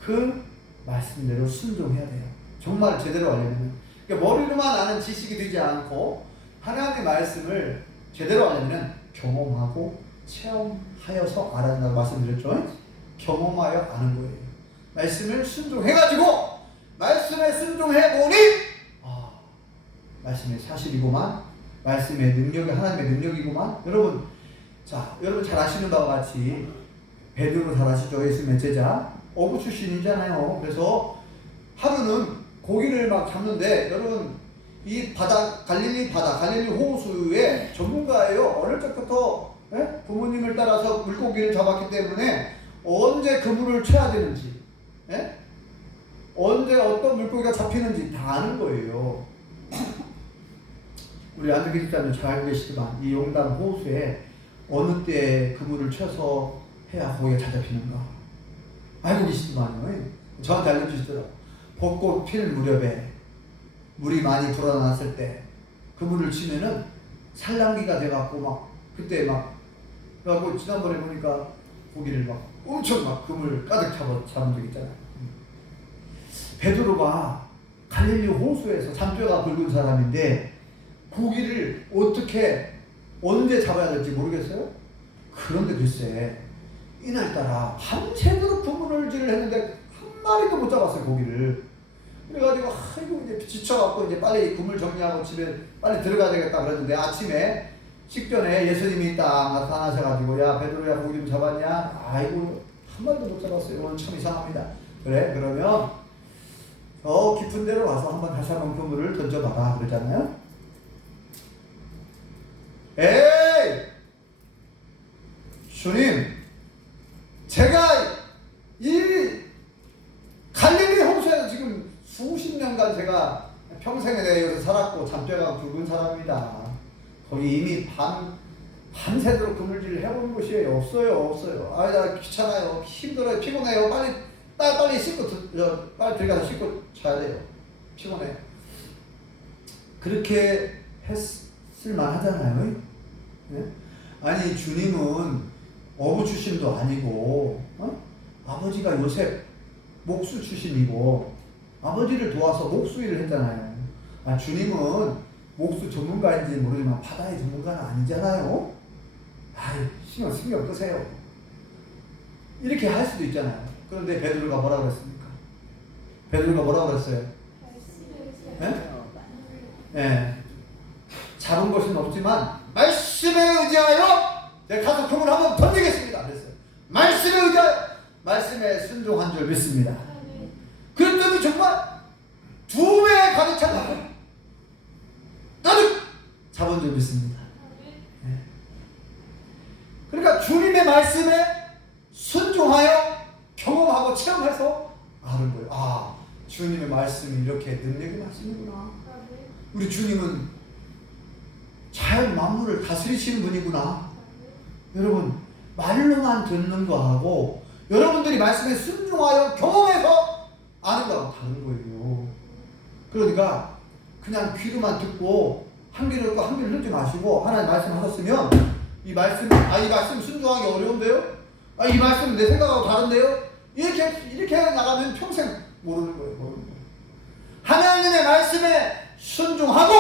그 말씀대로 순종해야 돼요. 정말 제대로 알려면. 그러니까 머리로만 아는 지식이 되지 않고 하나님의 말씀을 제대로 알려면 경험하고 체험하여서 알아야 한다고 말씀드렸죠. 경험하여 아는 거예요. 말씀을 순종해가지고 말씀에 순종해보니 말씀의 사실이고만 말씀의 능력이 하나님의 능력이고만. 여러분 잘 아시는 바와 같이 베드로 잘 아시죠? 예수님의 제자 어부 출신이잖아요. 그래서 하루는 고기를 막 잡는데 여러분 이 바다 갈릴리 호수의 전문가예요. 어릴 적부터 부모님을 따라서 물고기를 잡았기 때문에 언제 그물을 쳐야 되는지 언제 어떤 물고기가 잡히는지 다 아는 거예요. 우리 안드계 집사님 잘 알고 계시지만 이 용담 호수에 어느 때 그물을 쳐서 해야 고기가 잘 잡히는가 알고 계시지만요. 저한테 알려주시더라고요. 벚꽃 필 무렵에 물이 많이 불어났을 때 그물을 치면은 산란기가 돼갖고 막 그때 막 그래갖고 지난번에 보니까 고기를 막 엄청 막 그물 가득 잡은 적 있잖아요. 베드로가 갈릴리 호수에서 잔뼈가 굵은 사람인데 고기를 어떻게 언제 잡아야 될지 모르겠어요. 그런데 글쎄 이날따라 밤새도록 그물질을 했는데 한 마리도 못 잡았어요, 고기를. 그래가지고 아이고 이제 지쳐갖고 이제 빨리 그물 정리하고 집에 빨리 들어가야 되겠다 그랬는데, 아침에 식전에 예수님이 딱 나타나셔가지고 야 베드로야 고기 좀 잡았냐? 아이고 한 마리도 못 잡았어요. 오늘 참 이상합니다. 그래 그러면 저 깊은 데로 가서 한번 다시 한번 그물을 던져봐라 그러잖아요. 에이 주님, 제가 이 갈릴리 홍수에서 지금 수십 년간 제가 평생에 대해서 살았고 잔뼈가 굵은 사람입니다. 거기 이미 밤새도록 그물질을 해본 곳이 없어요. 아, 나 귀찮아요. 힘들어요. 피곤해요. 빨리 씻고 빨리 들어가서 씻고 자야 돼요. 피곤해. 그렇게 했을 만하잖아요. 네? 아니 주님은 어부 출신도 아니고 아버지가 요셉 목수 출신이고 아버지를 도와서 목수 일을 했잖아요. 주님은 목수 전문가인지 모르지만 바다의 전문가는 아니잖아요. 신경 끄세요. 이렇게 할 수도 있잖아요. 그런데 베드로가 뭐라고 그랬습니까? 베드로가 뭐라고 그랬어요? 네? 잡은 것은 없지만 말씀에 의지하여 내가 가서 그물 한번 던지겠습니다 그랬어요. 말씀에 의지하여 말씀에 순종한 줄 믿습니다. 그랬더니 정말 2배 가득 찬다고 가득 잡은 줄 믿습니다. 그러니까 주님의 말씀에 순종하여 경험하고 체험해서 아는 거예요. 주님의 말씀이 이렇게 능력이 나시는구나. 우리 주님은 자연 만물을 다스리시는 분이구나. 여러분 말로만 듣는 거하고 여러분들이 말씀에 순종하여 경험해서 아는 거하고 다른 거예요. 그러니까 그냥 귀로만 듣고 한 귀를 듣고 한 귀를 듣지 마시고 하나님 말씀하셨으면 이 말씀 순종하기 어려운데요? 이 말씀은 내 생각하고 다른데요? 이렇게 나가면 평생 모르는 거예요. 하나님의 말씀에 순종하고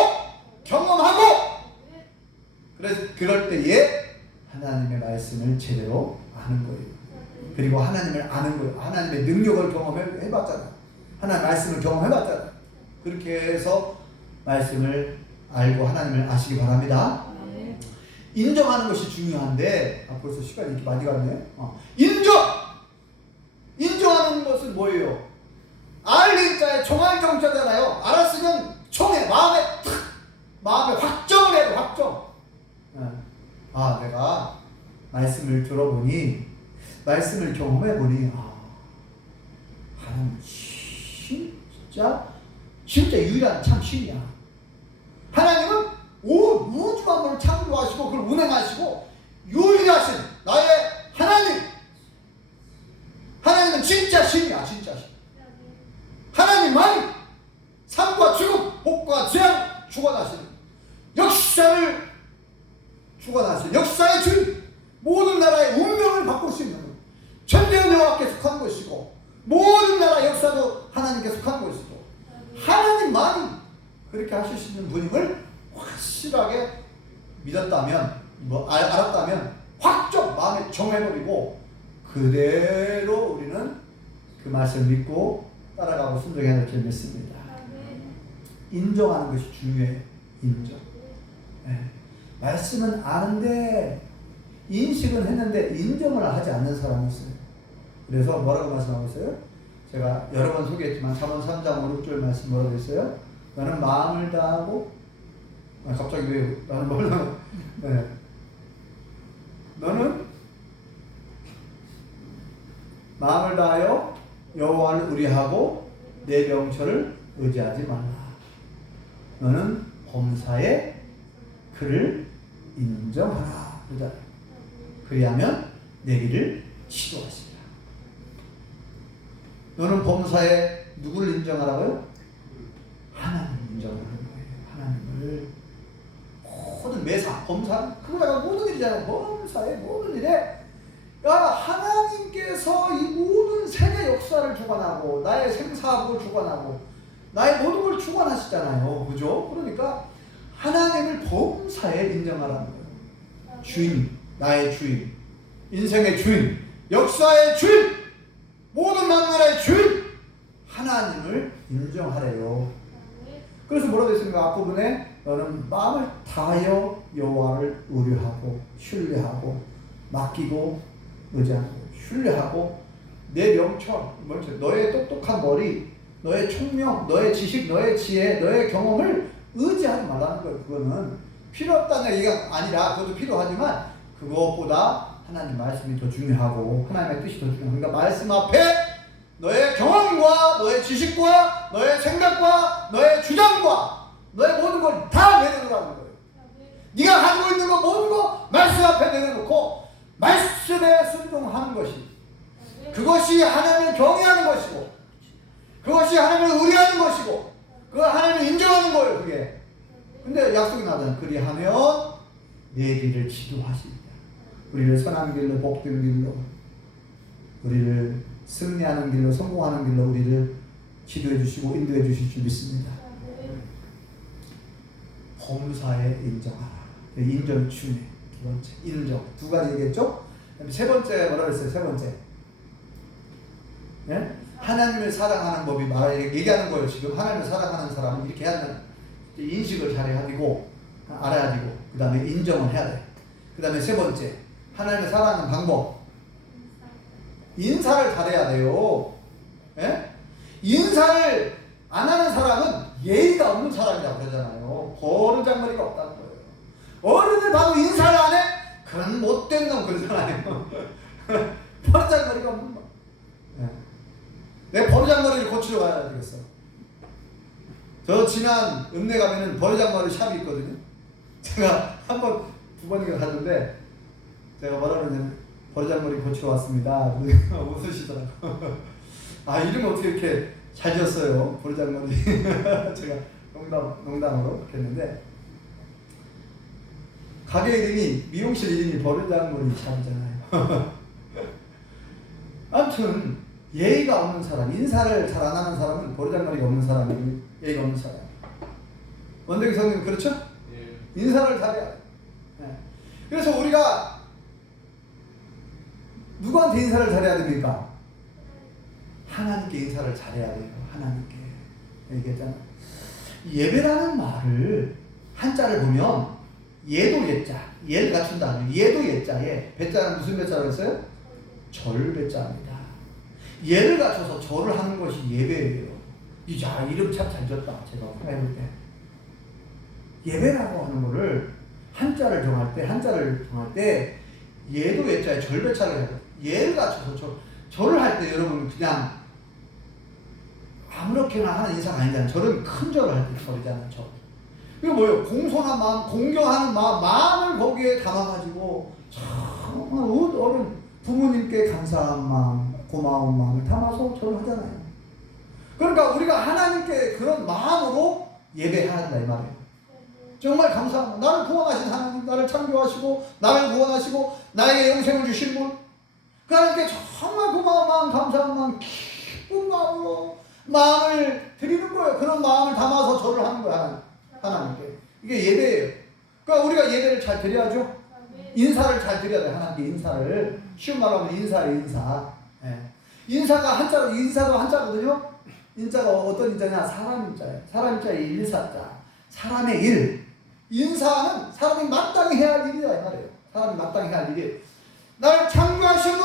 경험하고 그럴 때에 하나님의 말씀을 제대로 아는 거예요. 그리고 하나님을 아는 거예요. 하나님의 능력을 경험해봤잖아요. 하나님의 말씀을 경험해봤잖아요. 그렇게 해서 말씀을 알고 하나님을 아시기 바랍니다. 인정하는 것이 중요한데 벌써 시간이 이렇게 많이 갔네. 인정하는 것은 뭐예요? 알린자에 총알정자잖아요. 알았으면 총에 마음에 확정을 해요. 확정. 내가 말씀을 들어보니 말씀을 경험해보니 하나님 진짜 유일한 참 신이야. 하나님은 온 우주 만물을 창조하시고 그걸 운행하시고 유일하신 나의 하나님. 하나님은 진짜 신이야. 진짜 신. 하나님만이 삶과 죽음, 복과 재앙 주관하시는 역사를 주관하시는 역사의 주인, 모든 나라의 운명을 바꿀 수 있는 전쟁은 여호와께 속한 것이고 모든 나라 역사도 하나님께 속한 것이고 하나님만이 그렇게 하실 수 있는 분임을 확실하게 믿었다면 알았다면 확정 마음에 정해버리고 그대로 우리는 그 말씀을 믿고 따라가고 순종해야 될 줄 믿습니다. 인정하는 것이 중요해요. 인정. 말씀은 아는데 인식은 했는데 인정을 하지 않는 사람이 있어요. 그래서 뭐라고 말씀하고 있어요? 제가 여러 번 소개했지만 잠언 3장 5, 6절 말씀 뭐라고 했어요? 나는 마음을 다하고 갑자기 왜 나는 몰라. 너는 마음을 다하여 여호와를 의뢰하고 내 명철을 의지하지 말라. 너는 범사에 그를 인정하라. 그리하면 내 길을 지도하시리라. 너는 범사에 누구를 인정하라고요? 하나님 인정하는 거예요. 하나님을 모든 매사, 범사, 그거가 모든 일이잖아요. 범사의 모든 일에 하나님께서 이 모든 세계 역사를 주관하고 나의 생사학을 주관하고 나의 모든 걸 주관하시잖아요. 그죠? 그러니까 하나님을 범사에 인정하라는 거예요. 주인, 나의 주인, 인생의 주인, 역사의 주인, 모든 만나라의 주인 하나님을 인정하래요. 그래서 뭐라고 했습니까? 앞부분에 너는 마음을 다하여 여호와를 의뢰하고 신뢰하고 맡기고 의지하고 신뢰하고 내 명철, 너의 똑똑한 머리, 너의 총명, 너의 지식, 너의 지혜, 너의 경험을 의지하지 말라는 거예요. 그거는 필요 없다는 얘기가 아니라 그것도 필요하지만 그것보다 하나님 말씀이 더 중요하고 하나님의 뜻이 더 중요하고, 그러니까 말씀 앞에 너의 경험과 너의 지식과 너의 생각과 너의 주장과 너의 모든 걸 다 내려놓으라는 거예요. 네가 가지고 있는 거 모든 거 말씀 앞에 내려놓고 말씀에 순종하는 것이, 그것이 하나님을 경외하는 것이고 그것이 하나님을 의뢰하는 것이고 그걸 하나님을 인정하는 거예요. 그게. 근데 약속이 나잖아요. 그리하면 내 길을 지도하시리라. 우리를 선한 길로 복된 길로 우리를 승리하는 길로 성공하는 길로 우리를 지도해 주시고 인도해 주실 줄 믿습니다. 범사에 인정하라. 인정 중에 두 번째 인정. 두 가지 얘기했죠. 세 번째 뭐라 그랬어요? 세 번째 예? 하나님을 사랑하는 법이 얘기하는 거예요. 지금 하나님을 사랑하는 사람은 이렇게 해야 되는, 인식을 잘해야 되고 알아야 되고 그 다음에 인정을 해야 돼. 그 다음에 세 번째 하나님을 사랑하는 방법, 인사를 잘해야 돼요. 예? 인사를 안 하는 사람은 예의가 없는 사람이라고 그러잖아요. 버르장머리가 없다는 거예요. 어른들 봐도 인사를 안 해? 그런 못된 놈 그러잖아요. 버르장머리가 없는 놈. 예. 내 버르장머리를 고치러 가야 되겠어. 저 지난 읍내 가면은 버르장머리 샵이 있거든요. 제가 한 번, 두 번인가 갔는데 제가 뭐라 그러냐면 버르장머리 고치러 왔습니다. 웃으시더라고요. 아, 이름 어떻게 이렇게 잘 지었어요, 버르장머리. 제가 농담으로 그렇게 했는데 가게 이름이, 미용실 이름이 버르장머리 샵이잖아요. 아무튼 예의가 없는 사람, 인사를 잘 안 하는 사람은 버르장머리가 없는 사람이 예의가 없는 사람. 원대기 성님 그렇죠? 예. 인사를 잘해야 돼. 네. 그래서 우리가 누구한테 인사를 잘해야 됩니까? 하나님께 인사를 잘해야 돼요. 하나님께. 얘기했잖아. 예배라는 말을 한자를 보면 예도 예자, 예를 갖춘다. 예도 예자에 배자는 무슨 배자라고 했어요? 절배자입니다. 예를 갖춰서 절을 하는 것이 예배예요. 야, 이름 참 잘 지었다. 제가 해볼 때 예배라고 하는 거를 한자를 정할 때 예도 예자에 절배자를 해요. 예를 갖춰서 절을 할 때 여러분 그냥 아무렇게나 하는 인사가 아니잖아요. 절은 큰 절을 할 때 절이잖아요. 절. 이거 뭐예요? 공손한 마음, 공경하는 마음을 거기에 담아가지고 정말 어른 부모님께 감사한 마음, 고마운 마음을 담아서 절을 하잖아요. 그러니까 우리가 하나님께 그런 마음으로 예배해야 한다 이 말이에요. 정말 감사합니다. 나를 구원하신 하나님, 나를 창조하시고 나를 구원하시고 나에게 영생을 주신 분, 그 하나님께 정말 고마운 마음, 감사한 마음, 기쁜 마음으로 마음을 드리는 거예요. 그런 마음을 담아서 절을 하는 거예요. 하나님께. 이게 예배예요. 그러니까 우리가 예배를 잘 드려야죠. 인사를 잘 드려야 돼요. 하나님께 인사를. 쉬운 말로 하면 인사예요. 인사. 예. 인사가 한자로, 인사도 한자거든요. 인자가 어떤 인자냐? 사람 인자예요. 사람 인자의 일사자. 사람의 일. 인사는 사람이 마땅히 해야 할 일이다 이 말이에요. 사람이 마땅히 해야 할 일이에요. 나를 창조하신 분,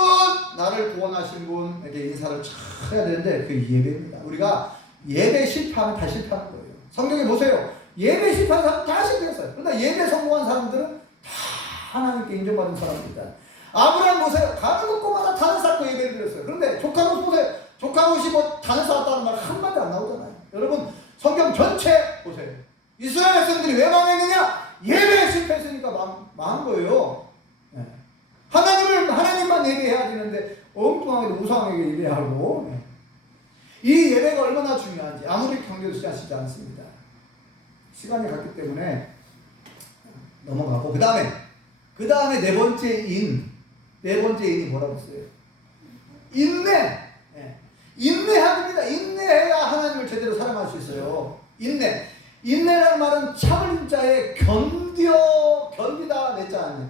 나를 구원하신 분에게 인사를 잘 해야 되는데 그게 예배입니다. 우리가 예배 실패하면 다 실패하는 거예요. 성경에 보세요. 예배 실패한 사람 다 실패했어요. 그러나 예배 성공한 사람들은 다 하나님께 인정받은 사람입니다. 아브라함 보세요. 가죽 걷고마다 단을 쌓고 예배를 드렸어요. 그런데 조카롯 보세요. 조카롯이 뭐 단을 쌓았다는 말 한마디 안 나오잖아요. 여러분 성경 전체 보세요. 이스라엘 백성들이 왜 망했느냐? 예배에 실패했으니까 망한 거예요. 네. 하나님만 예배해야 되는데 엉뚱하게 우상에게 예배하고. 네. 이 예배가 얼마나 중요한지 아무리 강조하지 않습니다. 시간이 갔기 때문에 넘어가고 그 다음에 네 번째 인이 뭐라고 했어요? 인내. 네. 인내해야 됩니다. 인내해야 하나님을 제대로 사랑할 수 있어요. 인내라는 말은 참을 자에 견디다 내자 아니에요.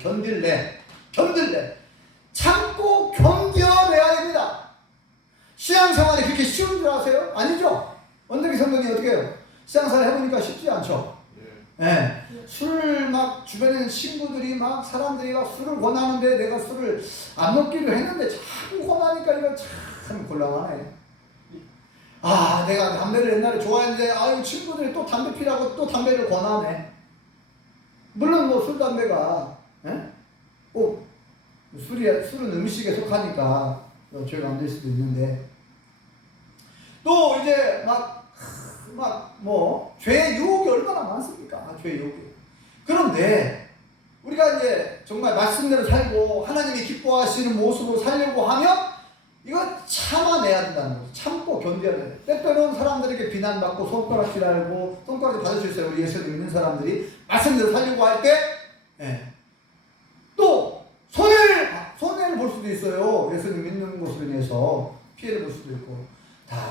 견딜래. 참고 견뎌 신앙생활이 그렇게 쉬운 줄 아세요? 아니죠? 언덕이 성경이 어떻게 해요? 신앙생활 해보니까 쉽지 않죠? 예. 술 막 주변에 친구들이 막 사람들이 막 술을 권하는데 내가 술을 안 먹기로 했는데 자꾸 권하니까 이거 참 곤란하네. 아, 내가 담배를 옛날에 좋아했는데 아유 친구들이 또 담배 피라고 또 담배를 권하네. 물론 뭐 술 담배가 예? 꼭 술은 음식에 속하니까 죄가 안 될 수도 있는데 또 이제 죄의 유혹이 얼마나 많습니까? 죄의 유혹이. 그런데 우리가 이제 정말 말씀대로 살고 하나님이 기뻐하시는 모습으로 살려고 하면 이거 참아내야 된다는 거죠. 참고 견뎌야 돼. 때때로는 사람들에게 비난받고 손가락질하고 손가락질 받을 수 있어요. 우리 예수 믿는 사람들이 말씀대로 살려고 할 때 또 손해를 볼 수도 있어요. 예수님 믿는 것으로 인해서 피해를 볼 수도 있고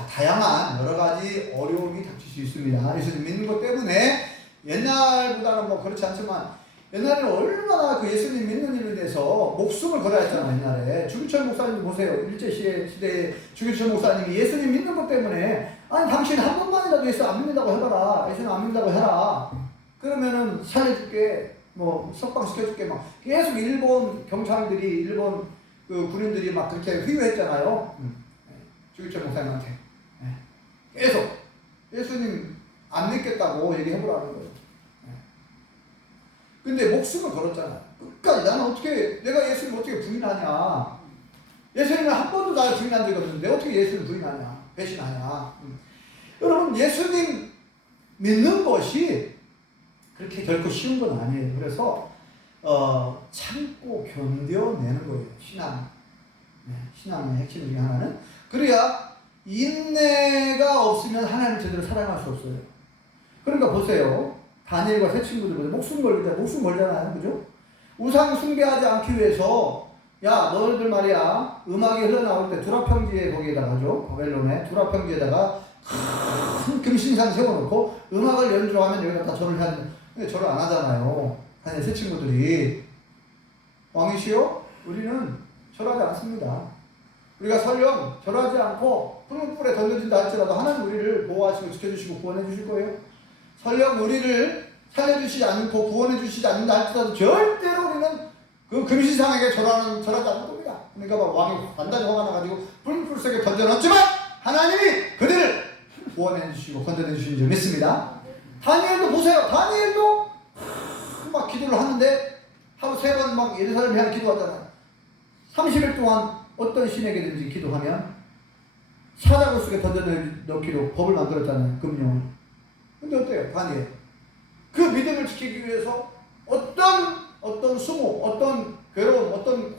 다양한 여러 가지 어려움이 닥칠 수 있습니다. 예수님 믿는 것 때문에 옛날보다는 뭐 그렇지 않지만 옛날에는 얼마나 그 예수님 믿는 일에 대해서 목숨을 걸어야 했잖아요. 옛날에 주기철 목사님도 보세요. 일제시대에 주기철 목사님이 예수님 믿는 것 때문에 아니 당신 한 번만이라도 예수 안 믿는다고 해봐라. 예수님 안 믿는다고 해라. 그러면은 살려줄게. 뭐 석방시켜줄게. 막 계속 일본 경찰들이 일본 그 군인들이 막 그렇게 회유했잖아요. 주기철 목사님한테 계속 예수님 안 믿겠다고 얘기해보라는 거예요. 근데 목숨을 걸었잖아요. 끝까지 나는 어떻게 내가 예수님 어떻게 부인하냐. 예수님은 한 번도 나를 부인한 적이 없는데 어떻게 예수님 부인하냐. 배신하냐. 여러분 예수님 믿는 것이 그렇게 결코 쉬운 건 아니에요. 그래서 참고 견뎌내는 거예요. 신앙의 핵심 중에 하나는. 그래야 인내가 없으면 하나님을 제대로 사랑할 수 없어요. 그러니까 보세요. 다니엘과 세 친구들 보세요. 목숨 걸잖아요. 그죠? 우상 숭배하지 않기 위해서 야 너희들 말이야 음악이 흘러나올 때 두라평지에 거기에다가죠. 바벨론에 두라평지에다가 큰 금신상 세워놓고 음악을 연주하면 여기다 다 절을 하는. 근데 절을 안 하잖아요. 다니엘 세 친구들이 왕이시여 우리는 절하지 않습니다. 우리가 설령 절하지 않고 푸른 뿔에 던져진다 할지라도 하나님 우리를 보호하시고 지켜주시고 구원해 주실 거예요. 설령 우리를 살려주시지 않고 구원해 주시지 않는다 할지라도 절대로 우리는 그 금신상에게 절하지 않을 겁니다. 그러니까 왕이 단단히 화가 나가지고 푸른 뿔 속에 던져놨지만 하나님이 그들을 구원해 주시고 건져내 주시는 줄 믿습니다. 다니엘도 보세요. 다니엘도 막 기도를 하는데 하루 3번 막 예루살렘 향해 기도하잖아요. 30일 동안 어떤 신에게든지 기도하면 사자굴 속에 던져넣기로 법을 만들었잖아요. 금령을. 근데 어때요? 다니엘. 그 믿음을 지키기 위해서 어떤 수모, 어떤 괴로움, 어떤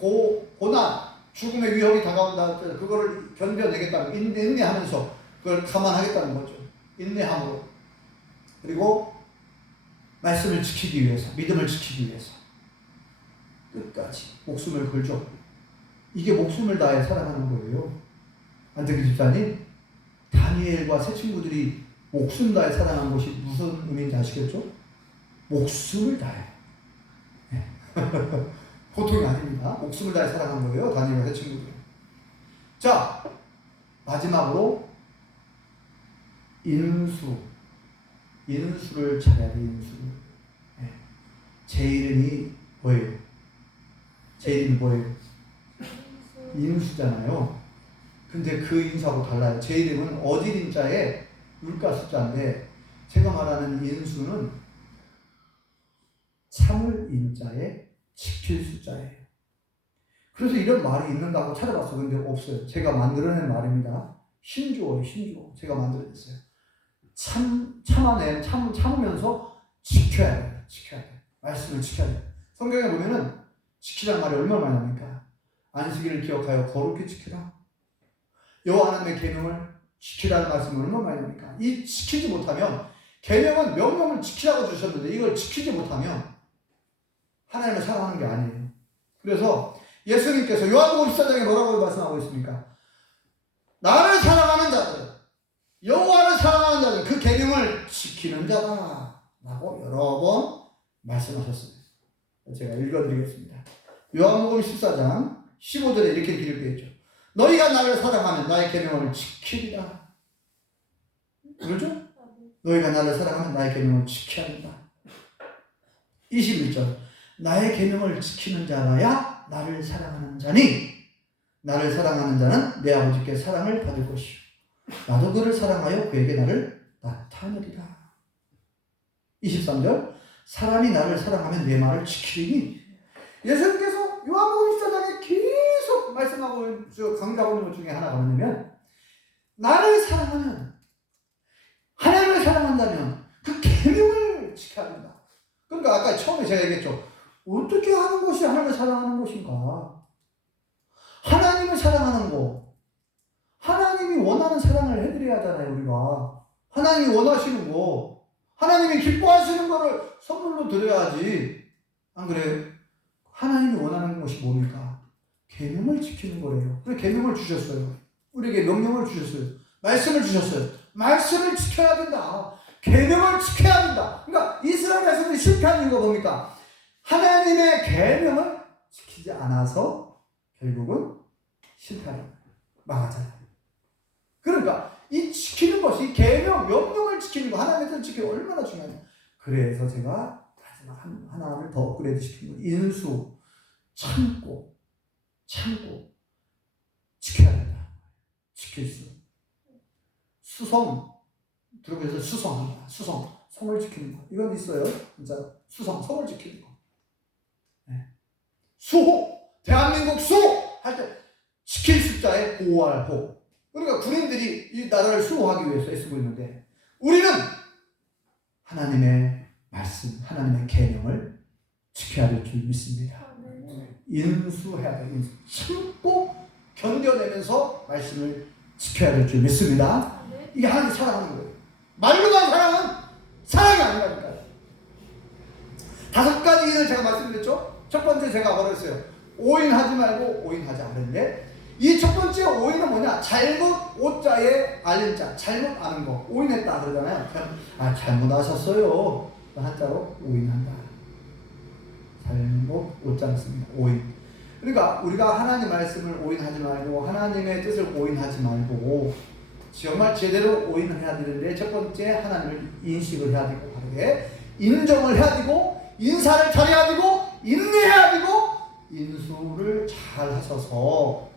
고난, 죽음의 위협이 다가온다. 그거를 견뎌내겠다는 인내하면서 그걸 감안하겠다는 거죠. 인내함으로. 그리고 말씀을 지키기 위해서, 믿음을 지키기 위해서 끝까지 목숨을 걸죠. 이게 목숨을 다해 살아가는 거예요. 안택기 집사님, 다니엘과 세 친구들이 목숨 다해 살아간 것이 무슨 의미인지 아시겠죠? 목숨을 다해. 네. 보통이 아닙니다. 목숨을 다해 살아간 거예요. 다니엘과 세 친구들. 자, 마지막으로 인수를 잘해야 돼. 인수를. 네. 제 이름이 뭐예요? 제 이름이 뭐예요? 인수잖아요. 근데 그 인수하고 달라요. 제 이름은 어질 인자에 물가 숫자인데 제가 말하는 인수는 참을 인자에 지킬 숫자예요. 그래서 이런 말이 있는가 하고 찾아봤어요. 근데 없어요. 제가 만들어낸 말입니다. 신조어예요. 신조어. 제가 만들어냈어요. 참으면서 지켜야 돼요. 지켜야 돼요. 말씀을 지켜야 돼요. 성경에 보면은 지키라는 말이 얼마나 많이 나옵니까? 안식일을 기억하여 거룩히 지키라. 여호와 하나님의 계명을 지키라는 말씀이 얼마나 많이 나옵니까? 이 지키지 못하면 계명은 명령을 지키라고 주셨는데 이걸 지키지 못하면 하나님을 사랑하는 게 아니에요. 그래서 예수님께서 요한복음 14장에 뭐라고 말씀하고 있습니까? 나를 사랑하는 자들, 여호와를 사랑하는 자들, 그 계명을 지키는 자다 라고 여러 번 말씀하셨습니다. 제가 읽어드리겠습니다. 요한복음 14장 15절에 이렇게 기록되어 있죠. 너희가 나를 사랑하면 나의 계명을 지키리라. 그렇죠? 너희가 나를 사랑하면 나의 계명을 지켜야 한다. 21절 나의 계명을 지키는 자라야 나를 사랑하는 자니 나를 사랑하는 자는 내 아버지께 사랑을 받을 것이요 나도 그를 사랑하여 그에게 나를 나타내리라. 23절 사람이 나를 사랑하면 내 말을 지키리니 예수님께서 요한복음 14장에 계속 말씀하고 강조하고 있는 것 중에 하나가 뭐냐면 나를 사랑하면 하나님을 사랑한다면 그 계명을 지켜야 된다. 그러니까 아까 처음에 제가 얘기했죠. 어떻게 하는 것이 하나님을 사랑하는 것인가? 하나님을 사랑하는 거 하나님이 원하는 사랑을 해드려야 하잖아요. 우리가 하나님이 원하시는 거 하나님이 기뻐하시는 거를 선물로 드려야지. 안 그래요? 하나님이 원하는 것이 뭡니까? 계명을 지키는 거래요. 그래서 계명을 주셨어요. 우리에게 명령을 주셨어요. 말씀을 주셨어요. 말씀을 지켜야 된다. 계명을 지켜야 된다. 그러니까 이스라엘 백성들이 실패한 이유가 뭡니까? 하나님의 계명을 지키지 않아서 결국은 실패하는 망하잖아요. 그러니까 이 지키는 것이 계명, 명령을 지키는 거 하나님의 뜻을 지키는 거 얼마나 중요하냐. 그래서 제가 마지막 하나를 더 업그레이드 시키는 거 인수, 참고 지켜야 된다. 지킬 수. 수성, 들어보셔서 수성한다. 성을 지키는 거. 이건 있어요. 진짜 성을 지키는 거. 네. 수호, 대한민국 수호 할 때 지킬 숫자에 보호할 호. 그러니까 군인들이 이 나라를 수호하기 위해서 애쓰고 있는데 우리는 하나님의 말씀, 하나님의 계명을 지켜야 될 줄 믿습니다. 인수해야 돼. 참고 견뎌내면서 말씀을 지켜야 될 줄 믿습니다. 이게 하나님 사랑하는 거예요. 말로만 사랑은 사랑이 아니라니까요. 5가지를 제가 말씀드렸죠. 첫 번째 제가 뭐라 했어요? 오인하지 말고 오인하지 않는데 이 첫 번째 오인은 뭐냐? 잘못 오자에 알린 자, 잘못 아는 거. 오인했다 그러잖아요. 잘못하셨어요. 한자로 오인한다. 잘못 오자를 씁니다. 오인. 그러니까 우리가 하나님 말씀을 오인하지 말고 하나님의 뜻을 오인하지 말고 정말 제대로 오인을 해야 되는데 첫 번째 하나님을 인식을 해야 되고 바르게 인정을 해야 되고 인사를 잘해야 되고 인내해야 되고 인수를 잘 하셔서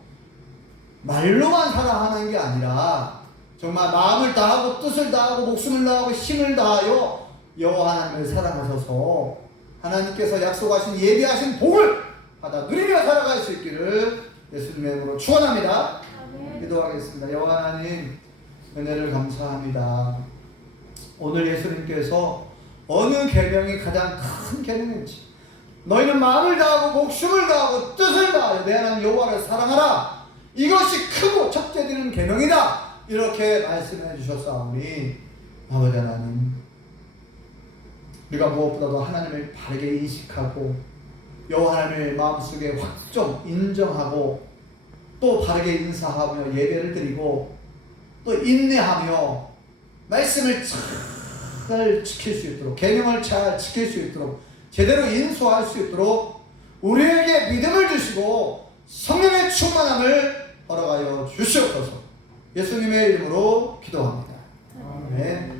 말로만 사랑하는 게 아니라 정말 마음을 다하고 뜻을 다하고 목숨을 다하고 힘을 다하여 여호와 하나님을 사랑하셔서 하나님께서 약속하신 예비하신 복을 받아 누리며 살아갈 수 있기를 예수님의 이름으로 축원합니다. 기도하겠습니다. 여호와 하나님 은혜를 감사합니다. 오늘 예수님께서 어느 계명이 가장 큰 계명인지 너희는 마음을 다하고 목숨을 다하고 뜻을 다하여 내 하나님 여호와를 사랑하라. 이것이 크고 첫째 되는 계명이다. 이렇게 말씀해 주셨사오니 아버지 하나님 우리가 무엇보다도 하나님을 바르게 인식하고 여호와 하나님을 마음속에 확정 인정하고 또 바르게 인사하며 예배를 드리고 또 인내하며 말씀을 잘 지킬 수 있도록 계명을 잘 지킬 수 있도록 제대로 인수할 수 있도록 우리에게 믿음을 주시고 성령의 충만함을 허락하여 주시옵소서. 예수님의 이름으로 기도합니다. 아멘.